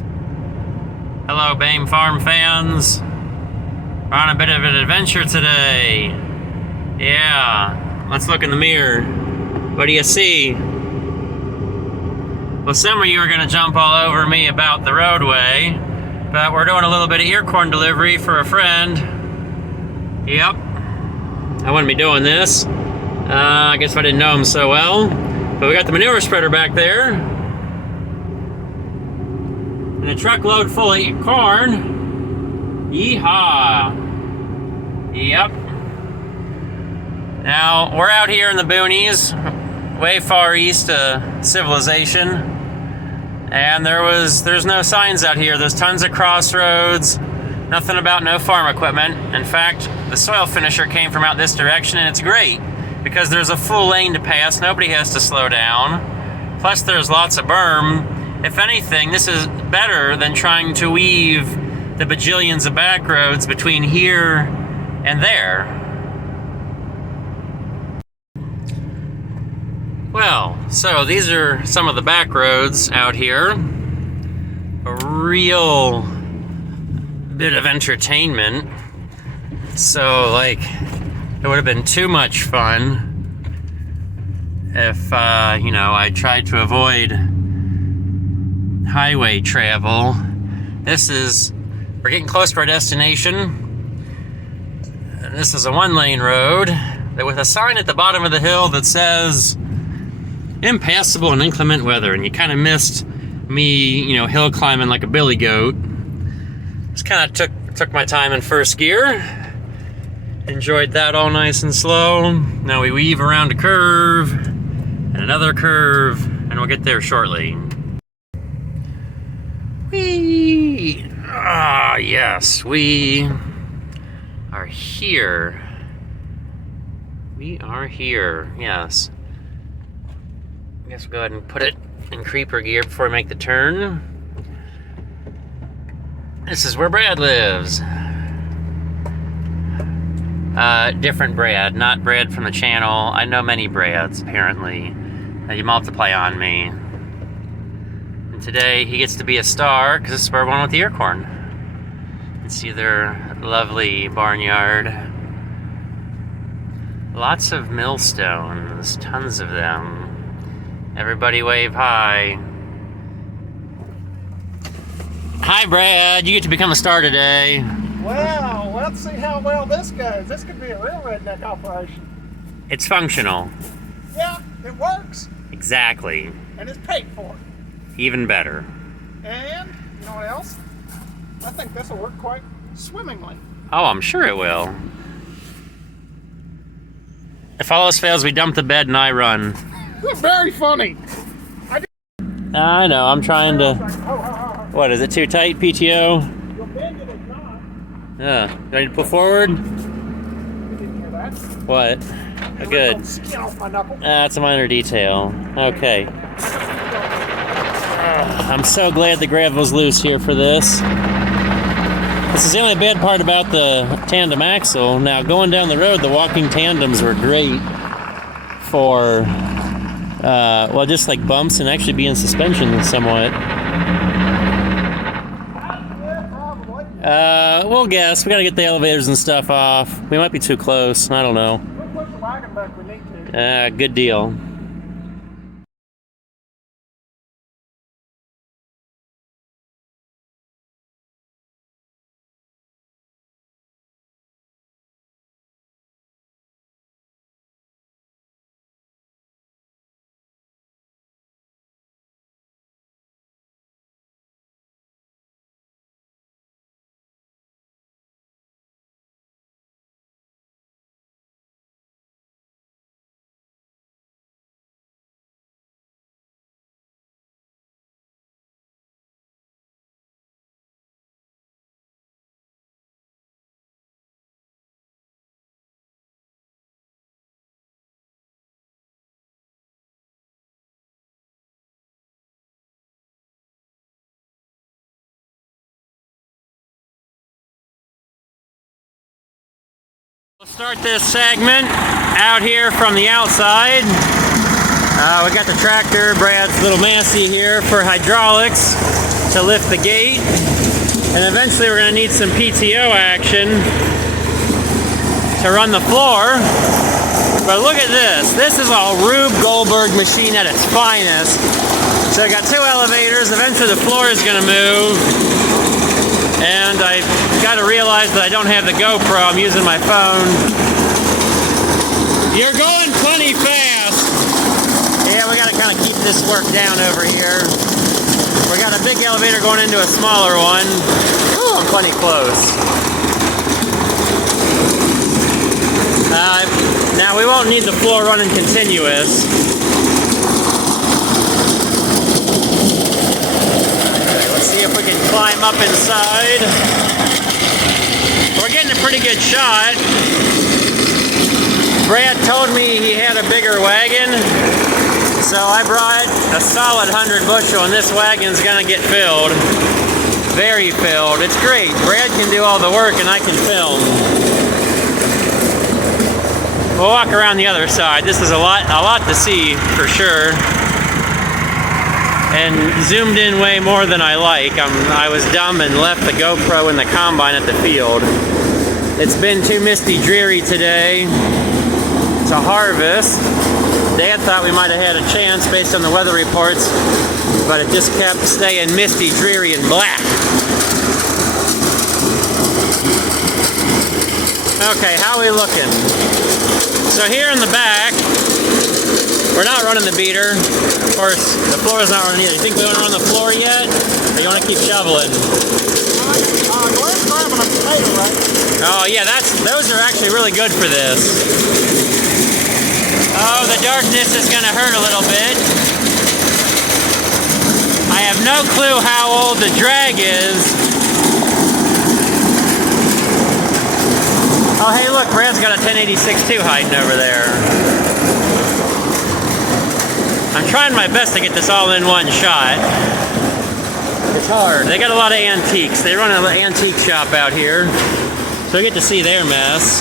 Hello, Bame Farm fans. We're on a bit of an adventure today. Yeah, let's look in the mirror. What do you see? Well, some of you are going to jump all over me about the roadway, but we're doing a little bit of ear corn delivery for a friend. Yep, I wouldn't be doing this. I guess I didn't know him so well. But we got the manure spreader back there. And a truckload full of corn. Yeehaw. Yep. Now, we're out here in the boonies, way far east of civilization. And there's no signs out here. There's tons of crossroads. Nothing about no farm equipment. In fact, the soil finisher came from out this direction, and it's great because there's a full lane to pass. Nobody has to slow down. Plus, there's lots of berm. If anything, this is better than trying to weave the bajillions of back roads between here and there. Well, so these are some of the back roads out here. A real bit of entertainment. So, like, it would have been too much fun if, I tried to avoid highway travel. We're getting close to our destination. This is a one-lane road with a sign at the bottom of the hill that says impassable in inclement weather, and you kind of missed me, hill climbing like a billy goat. Just kind of took my time in first gear. Enjoyed that all nice and slow. Now we weave around a curve and another curve, and we'll get there shortly. Whee! Ah, yes, we are here. We are here, yes. I guess we'll go ahead and put it in creeper gear before we make the turn. This is where Brad lives. Different Brad, not Brad from the channel. I know many Brads, apparently. You multiply on me. And today he gets to be a star because this is where I went with the ear corn. You can see their lovely barnyard. Lots of millstones, tons of them. Everybody wave hi. Hi, Brad. You get to become a star today. Well, let's see how well this goes. This could be a real redneck operation. It's functional. Yeah, it works. Exactly. And it's paid for. Even better. And, you know what else? I think this will work quite swimmingly. Oh, I'm sure it will. If all else fails, we dump the bed and I run. Very funny. I know, I'm trying to... What, is it too tight, PTO? You'll bend it if not. Yeah. Ready to pull forward? You didn't hear that? What? Oh, good. Skin off my knuckle. That's a minor detail. Okay. I'm so glad the gravel's loose here for this. This is the only bad part about the tandem axle. Now, going down the road, the walking tandems were great for, just like bumps and actually be in suspension somewhat. We'll guess. We gotta get the elevators and stuff off. We might be too close. I don't know. We'll push the wagon back we need to. Good deal. We'll start this segment out here from the outside. We got the tractor, Brad's little Massey here for hydraulics. to lift the gate. And eventually we're going to need some PTO action to run the floor. But look at this. This is a Rube Goldberg machine at its finest. So I got two elevators. Eventually the floor is going to move. And I got to realize that I don't have the GoPro. I'm using my phone. You're going plenty fast. Yeah, we got to kind of keep this work down over here. We got a big elevator going into a smaller one. Ooh, I'm plenty close. Now we won't need the floor running continuous. Okay, let's see if we can climb up inside. We're getting a pretty good shot. Brad told me he had a bigger wagon, so I brought a solid 100 bushel, and this wagon's gonna get filled. Very filled. It's great. Brad can do all the work and I can film. We'll walk around the other side. This is a lot to see for sure. And zoomed in way more than I like. I was dumb and left the GoPro in the combine at the field. It's been too misty dreary today to harvest. Dad thought we might have had a chance based on the weather reports, but it just kept staying misty, dreary, and black. Okay, how are we looking? So here in the back, we're not running the beater. Of course, the floor is not running either. You think we want to run the floor yet? Or you want to keep shoveling? Glen's grabbing a potato, right? Oh yeah, those are actually really good for this. Oh, the darkness is going to hurt a little bit. I have no clue how old the drag is. Oh, hey, look, Brad's got a 1086-2 hiding over there. I'm trying my best to get this all in one shot. It's hard. They got a lot of antiques. They run an antique shop out here, so we get to see their mess.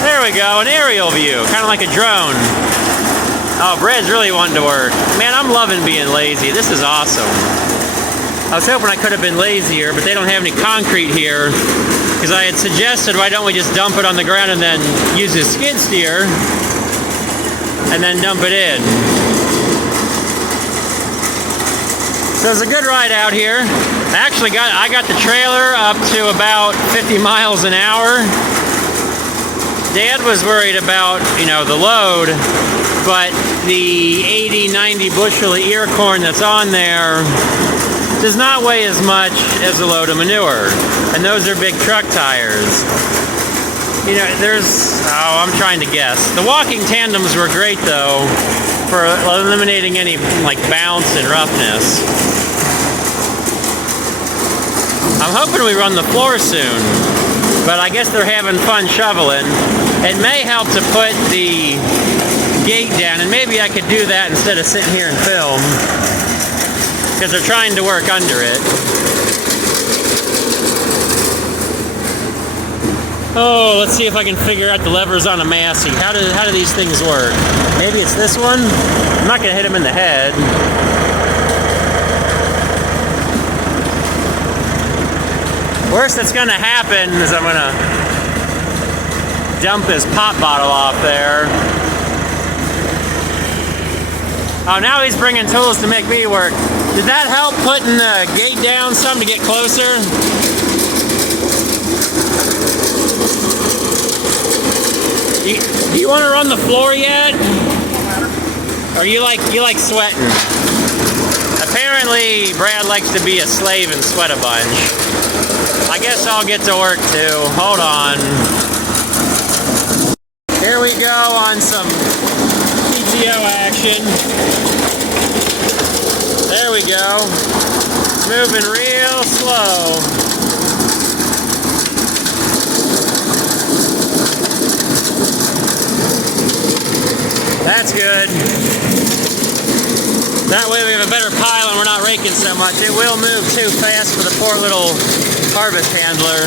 There we go, an aerial view, kind of like a drone. Oh, Brad's really wanting to work. Man, I'm loving being lazy. This is awesome. I was hoping I could have been lazier, but they don't have any concrete here, because I had suggested why don't we just dump it on the ground and then use a skid steer and then dump it in. So it's a good ride out here. I got the trailer up to about 50 miles an hour. Dad was worried about, the load, but the 80, 90 bushel of ear corn that's on there does not weigh as much as a load of manure. And those are big truck tires. I'm trying to guess. The walking tandems were great though, for eliminating any bounce and roughness. I'm hoping we run the floor soon, but I guess they're having fun shoveling. It may help to put the gate down, and maybe I could do that instead of sitting here and film, because they're trying to work under it. Oh, let's see if I can figure out the levers on a Massey. How do these things work? Maybe it's this one? I'm not gonna hit him in the head. Worst that's gonna happen is I'm gonna dump his pop bottle off there. Oh, now he's bringing tools to make me work. Did that help putting the gate down some to get closer? Do you want to run the floor yet? Or you like sweating? Apparently, Brad likes to be a slave and sweat a bunch. I guess I'll get to work too. Hold on. Here we go on some PTO action. There we go. It's moving real slow. That's good. That way we have a better pile and we're not raking so much. It will move too fast for the poor little harvest handler.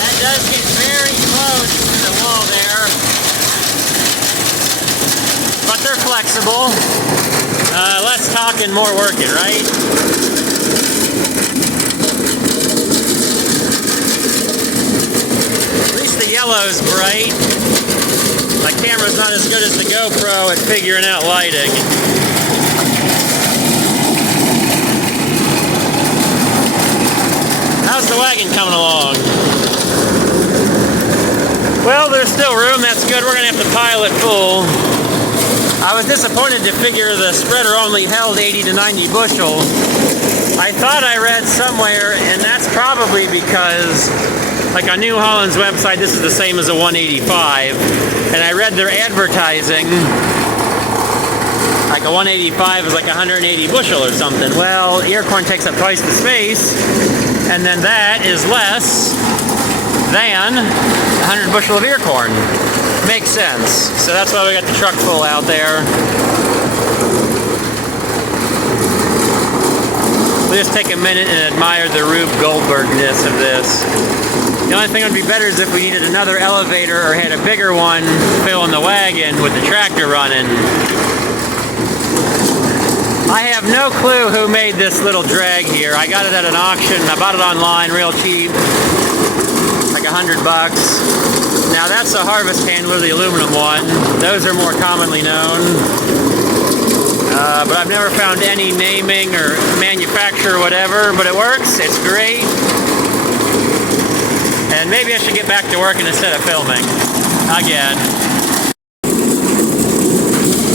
That does get very close to the wall there. But they're flexible. Less talking, more working, right? At least the yellow's bright. My camera's not as good as the GoPro at figuring out lighting. How's the wagon coming along? Well, there's still room. That's good. We're going to have to pile it full. I was disappointed to figure the spreader only held 80 to 90 bushels. I thought I read somewhere, and that's probably because, like on New Holland's website, this is the same as a 185. And I read their advertising, like a 185 is like 180 bushel or something. Well, ear corn takes up twice the space, and then that is less than 100 bushel of ear corn. Makes sense. So that's why we got the truck full out there. We'll just take a minute and admire the Rube Goldberg-ness of this. The only thing that would be better is if we needed another elevator or had a bigger one filling the wagon with the tractor running. I have no clue who made this little drag here. I got it at an auction. I bought it online real cheap. Like $100. Now that's a harvest handler, the aluminum one. Those are more commonly known. But I've never found any naming or manufacturer or whatever, but it works, it's great. And maybe I should get back to working instead of filming. Again.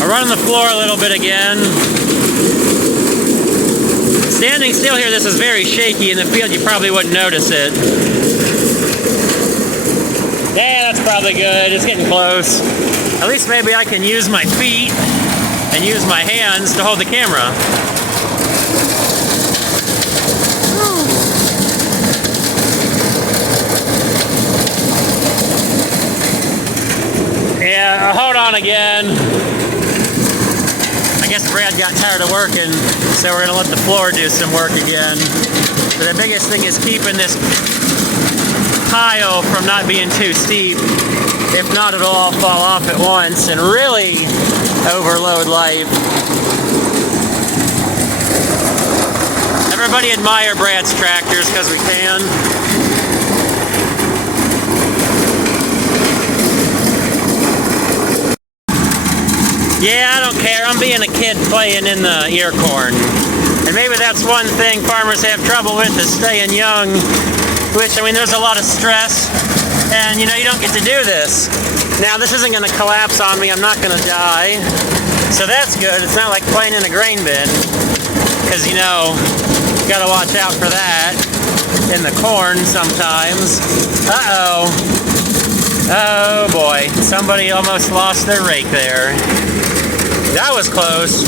I'm running the floor a little bit again. Standing still here, this is very shaky. In the field, you probably wouldn't notice it. Yeah, that's probably good. It's getting close. At least maybe I can use my feet and use my hands to hold the camera. Yeah, hold on again. I guess Brad got tired of working, so we're gonna let the floor do some work again. But the biggest thing is keeping this pile from not being too steep. If not, it'll all fall off at once and really overload life. Everybody admire Brad's tractors because we can. Yeah, I don't care. I'm being a kid playing in the ear corn. And maybe that's one thing farmers have trouble with, is staying young. Which, I mean, there's a lot of stress. And, you know, you don't get to do this. Now, this isn't going to collapse on me. I'm not going to die. So that's good. It's not like playing in a grain bin. Because, you know, you got to watch out for that in the corn sometimes. Uh-oh. Oh, boy. Somebody almost lost their rake there. That was close.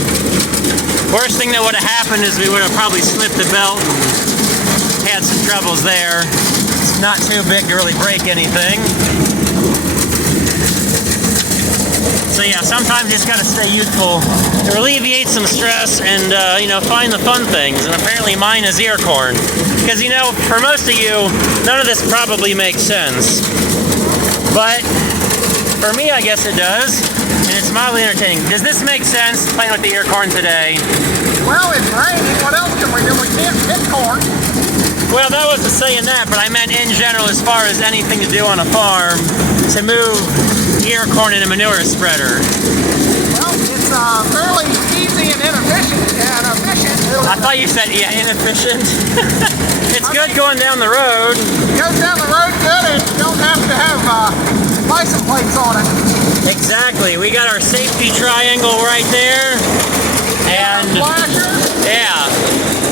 Worst thing that would have happened is we would have probably slipped the belt and had some troubles there. It's not too big to really break anything. So yeah, sometimes you just gotta stay youthful to alleviate some stress and, you know, find the fun things. And apparently mine is ear corn. Because, you know, for most of you, none of this probably makes sense. But for me, I guess it does. And it's mildly entertaining. Does this make sense, playing with the ear corn today? Well, it's raining. What else can we do? We can't pick corn. Well, that wasn't saying that, but I meant in general as far as anything to do on a farm to move ear corn in a manure spreader. Well, it's fairly easy and inefficient. I thought you said, yeah, inefficient. It's good going down the road. It goes down the road good, and you don't have to have license plates on it. Exactly. We got our safety triangle right there. And flashers. Yeah,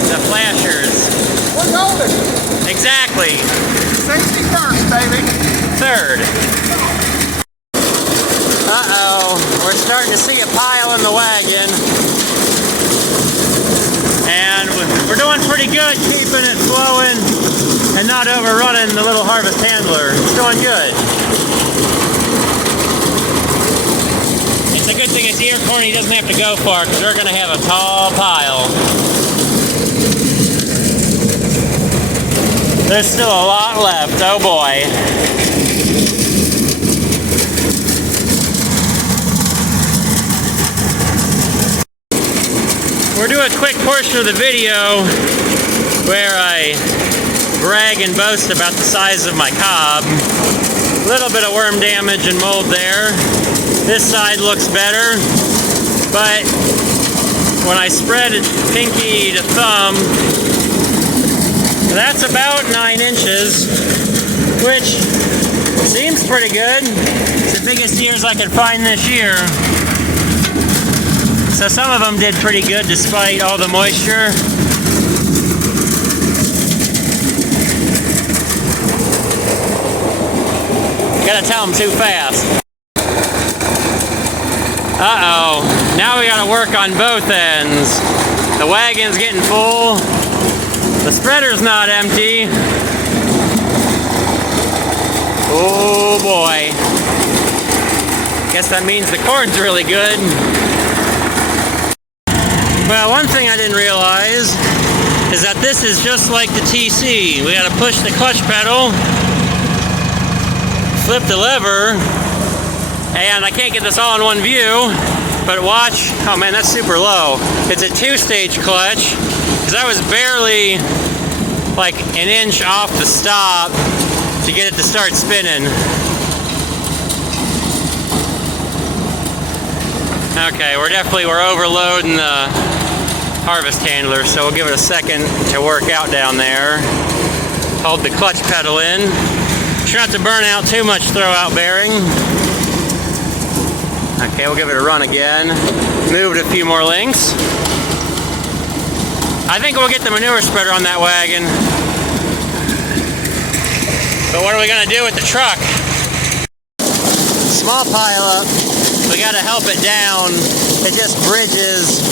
the flashers. We're golden. Exactly. 61st, baby. Third. Uh-oh. We're starting to see a pile in the wagon. And we're doing pretty good keeping it flowing and not overrunning the little harvest handler. It's doing good. It's a good thing it's ear corn. He doesn't have to go far because we're going to have a tall pile. There's still a lot left. Oh boy. we're doing a quick portion of the video where I brag and boast about the size of my cob. A little bit of worm damage and mold there. This side looks better, but when I spread it pinky to thumb, that's about 9 inches, which seems pretty good. It's the biggest ears I could find this year. So some of them did pretty good despite all the moisture. Gotta tell them too fast. Uh-oh, now we gotta work on both ends. The wagon's getting full. The spreader's not empty. Oh boy. Guess that means the cord's really good. Well, one thing I didn't realize is that this is just like the TC. We gotta push the clutch pedal, flip the lever, and I can't get this all in one view, but watch. Oh man, that's super low. It's a 2-stage clutch, because I was barely like an inch off the stop to get it to start spinning. Okay, we're overloading the harvest handler, so we'll give it a second to work out down there. Hold the clutch pedal in. Try not to burn out too much throwout bearing. Okay, we'll give it a run again. Moved a few more links. I think we'll get the manure spreader on that wagon. But what are we gonna do with the truck? Small pile up. We gotta help it down. It just bridges.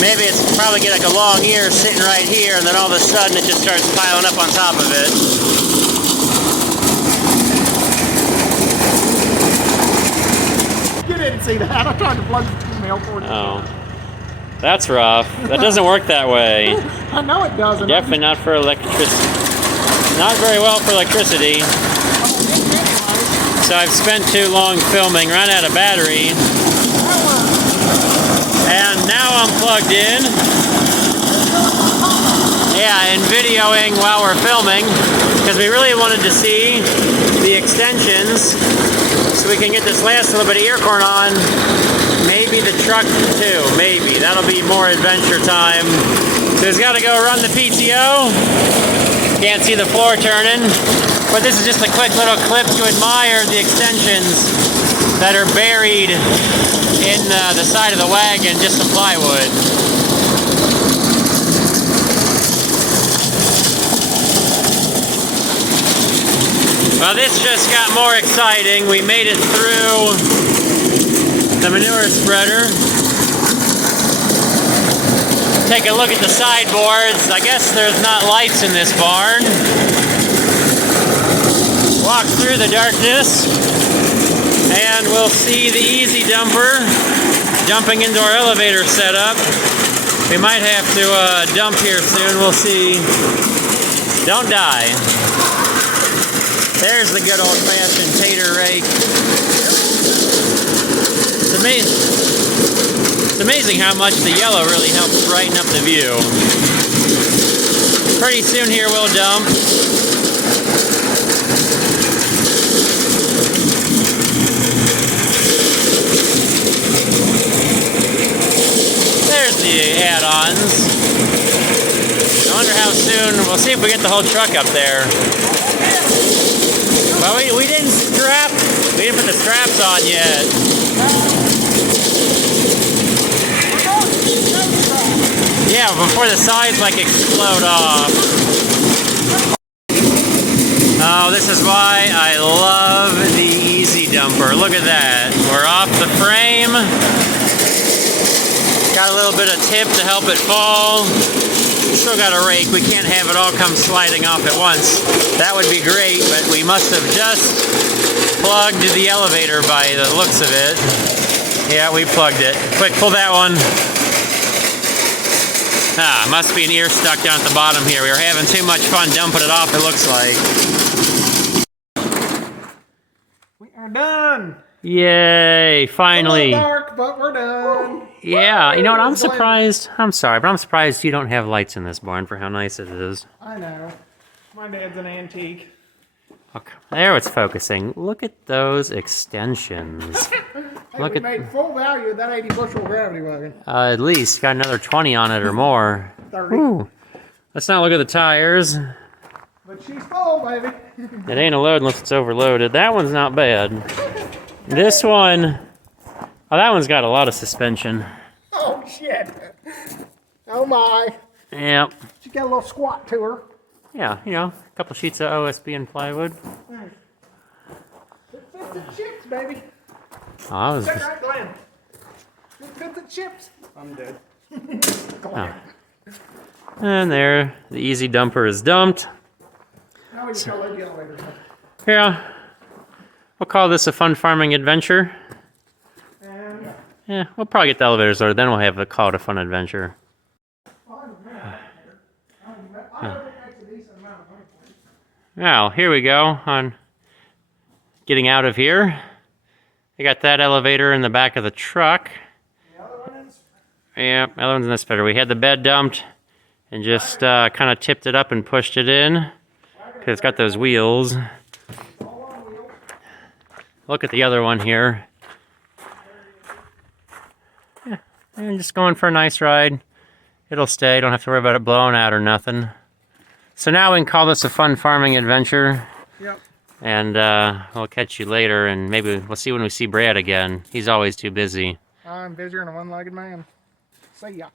Maybe it's probably get like a long ear sitting right here, and then all of a sudden it just starts piling up on top of it. You didn't see that. I tried to plug the email for you. Oh. That's rough. That doesn't work that way. I know it doesn't. Definitely not for electricity. Not very well for electricity. So I've spent too long filming, run out of battery. And now I'm plugged in. Yeah, and videoing while we're filming, because we really wanted to see the extensions so we can get this last little bit of ear corn on. Maybe the truck too, maybe. That'll be more adventure time. So he's got to go run the PTO. Can't see the floor turning, but this is just a quick little clip to admire the extensions that are buried in the side of the wagon, just some plywood. Well, this just got more exciting. We made it through the manure spreader. Take a look at the sideboards. I guess there's not lights in this barn. Walk through the darkness, and we'll see the easy dumper dumping into our elevator setup. We might have to dump here soon. We'll see. Don't die. There's the good old-fashioned tater rake. It's amazing. It's amazing how much the yellow really helps brighten up the view. Pretty soon here we'll dump. There's the add-ons. I wonder how soon, we'll see if we get the whole truck up there. Well, we didn't put the straps on yet. Yeah, before the sides like explode off. Oh, this is why I love the easy dumper. Look at that. We're off the frame. Got a little bit of tip to help it fall. Still got a rake. We can't have it all come sliding off at once. That would be great, but we must have just plugged the elevator by the looks of it. Yeah, we plugged it. Quick, pull that one. Ah, must be an ear stuck down at the bottom here. We were having too much fun dumping it off, it looks like. We are done. Yay! Finally. It's a little dark, but we're done. Yeah, you know what? I'm It's glad- surprised. I'm sorry, but I'm surprised you don't have lights in this barn for how nice it is. I know. My dad's an antique. Okay, there it's focusing. Look at those extensions. Hey, Look we at made full value of that 80 bushel gravity wagon. at least got another 20 on it or more. 30. Whew. Let's not look at the tires. But she's full, baby. It ain't a load unless it's overloaded. That one's not bad. This one, oh, that one's got a lot of suspension. Oh, shit. Oh, my. Yep. She got a little squat to her. Yeah, you know, a couple sheets of OSB and plywood. It fits the chips, baby. Oh, I was Check just, right, Glenn. It fits the chips. I'm dead. oh. And there, the easy dumper is dumped. Now we can go load the elevator. Yeah, we'll call this a fun farming adventure. And Yeah, we'll probably get the elevators loaded, then we'll have a call it a fun adventure. I hope it makes a decent amount of money for you. Now, here we go on getting out of here. I got that elevator in the back of the truck. The other one is Yeah, the other one's in this better. We had the bed dumped and just kind of tipped it up and pushed it in because it's got those wheels. all on wheels. Look at the other one here. Yeah, and just going for a nice ride. It'll stay. Don't have to worry about it blowing out or nothing. So now we can call this a fun farming adventure. Yep. And we'll catch you later, and maybe we'll see when we see Brad again. He's always too busy. I'm busier than a one-legged man. See ya.